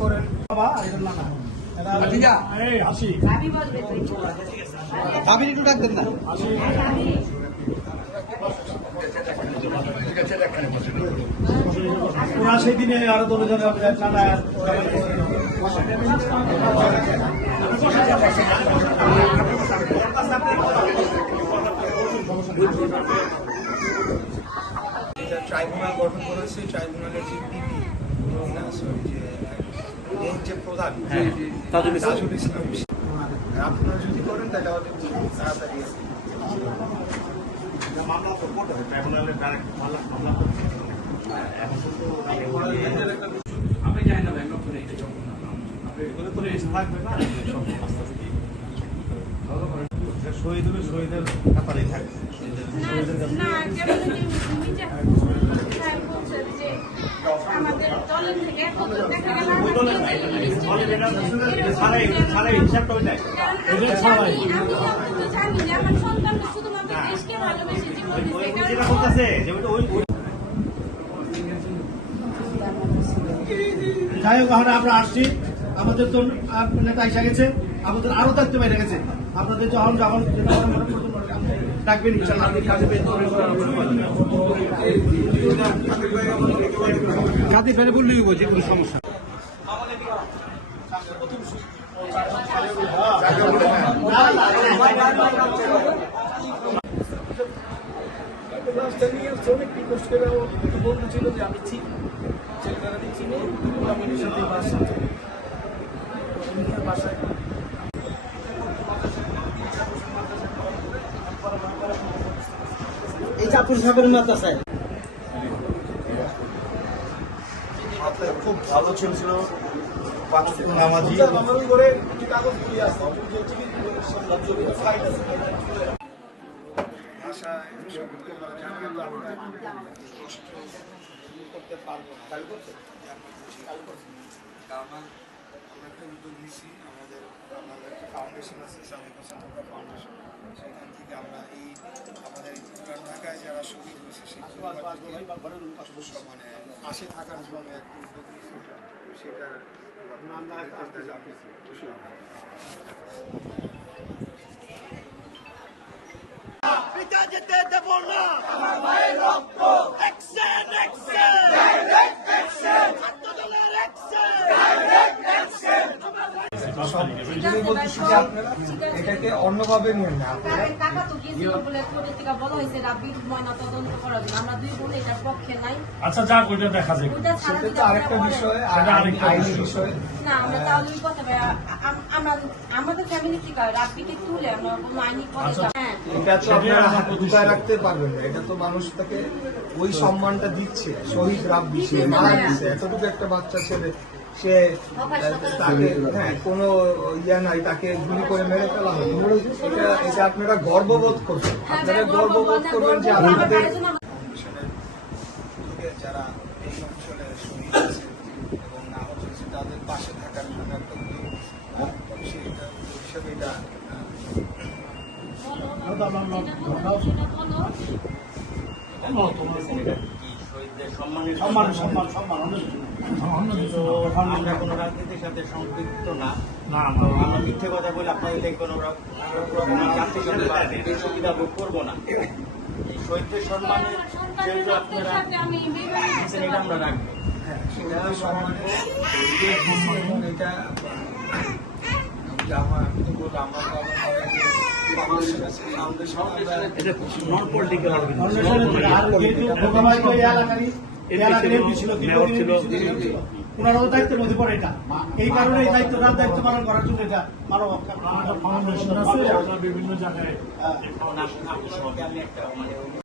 করেন একটু না। ওরা সেদিনে আরও এটা ট্রাইব্যুনাল গঠন করেছে ট্রাইব্যুনালের যে যে প্রধান তাজুল ইসলাম আপনারা যদি করেন তাহলে আমাদের তাড়াতাড়ি মামলা তো করতে হবে ট্রাইব্যুনালে ডাইরেক্ট মামলা করতে এখন তো আমি জানি না নতুন এটা যখন আপনি এগুলো থাকবে না সব আস্তে আস্তে শহীদ হবে শহীদের কাতারেই থাকবে। না যাই হোক আমরা আসছি। আমাদের তো নেতা এসে গেছে। আমাদের আরও থাকতে বাইরে গেছে আপনাদের যখন যখন ডাকবেন কাদের ফেলে বললেই হব যে কোনো সমস্যা নেই। অনেক রিকোয়েস্ট করে ও একটু বলতেছিল যে আমি চিনি ছেলেটার আমি চিনি আমি সাথে বাসা বাসায় চাপুর সাহেবের মাদ্রাসায় খুব ভালো ছিল নামাজি। করে কাগজ করতে পারব কাল করছে কারণ আমরা একটা উদ্যোগ নিয়েছি আমাদের ফাউন্ডেশন আছে সাদিক হোসেন ঢাকা ফাউন্ডেশন সেখান থেকে আমরা এই আমাদের পুরান ঢাকায় যারা শহীদ হয়েছে সেই মানে পাশে থাকার জন্য একটা উদ্যোগ নিয়েছি। সেটা পিতা যেতে দেব না। আমার ভাইয়ের রক্ত। অ্যাকশন অ্যাকশন এটাকে অন্যভাবে নিয়ে না। টাকা তো গিয়েছিল বলে কোর্টের থেকে বলা হয়েছে রাব্বির ময়না তদন্ত করার জন্য আমরা দুই বোন এটার পক্ষে নাই। আচ্ছা যাক ওইটা দেখা যাবে সেটা তো আরেকটা বিষয় আর আইনি বিষয়। বিষয়। না আমরা তাহলে ওই কথা ভাই, আ- আম- আমরা আমাদের ফ্যামিলি থেকে রাব্বিকে তুলে আমরা কোনো আইনি পদে হ্যাঁ। এটা তো আপনারা হাতে ঢুকায় রাখতে পারবেন না। এটা তো মানুষ তাকে ওই সম্মানটা দিচ্ছে। শহীদ রাব্বি সে মারা গেছে। এতটুকু একটা বাচ্চা ছেলে সে তাকে হ্যাঁ কোনো ইয়া নাই তাকে গুলি করে মেরে ফেলা হলো এটা এটা আপনারা গর্ববোধ করবেন হ্যাঁ, আপনারা গর্ববোধ করবেন যে আপনাদের যারা এই অঞ্চলে শহীদ আছে এবং আহত হয়েছে তাদের পাশে থাকার জন্য একটা নিয়েছে। সেটা হিসেবে এটা আহ, বলো, সম্মান সম্মান সম্মান আমরা কোনো রাজনীতির সাথে সম্পৃক্ত না। না আমরা মিথ্যে কথা বলে আপনাদের কোনো সুবিধা ভোগ করব না। এই শহীদদের সম্মানে আমার যেহেতু আপনারা সাথে আমি বিবাহ দিচ্ছেন, এটা আমরা রাখব। হ্যাঁ, সেটা সম্মানে। এটা আমার ওনারও দায়িত্বের মধ্যে পড়ে এটা এই কারণে এই দায়িত্ব তার দায়িত্ব পালন করার জন্য এটা মানব বিভিন্ন জায়গায়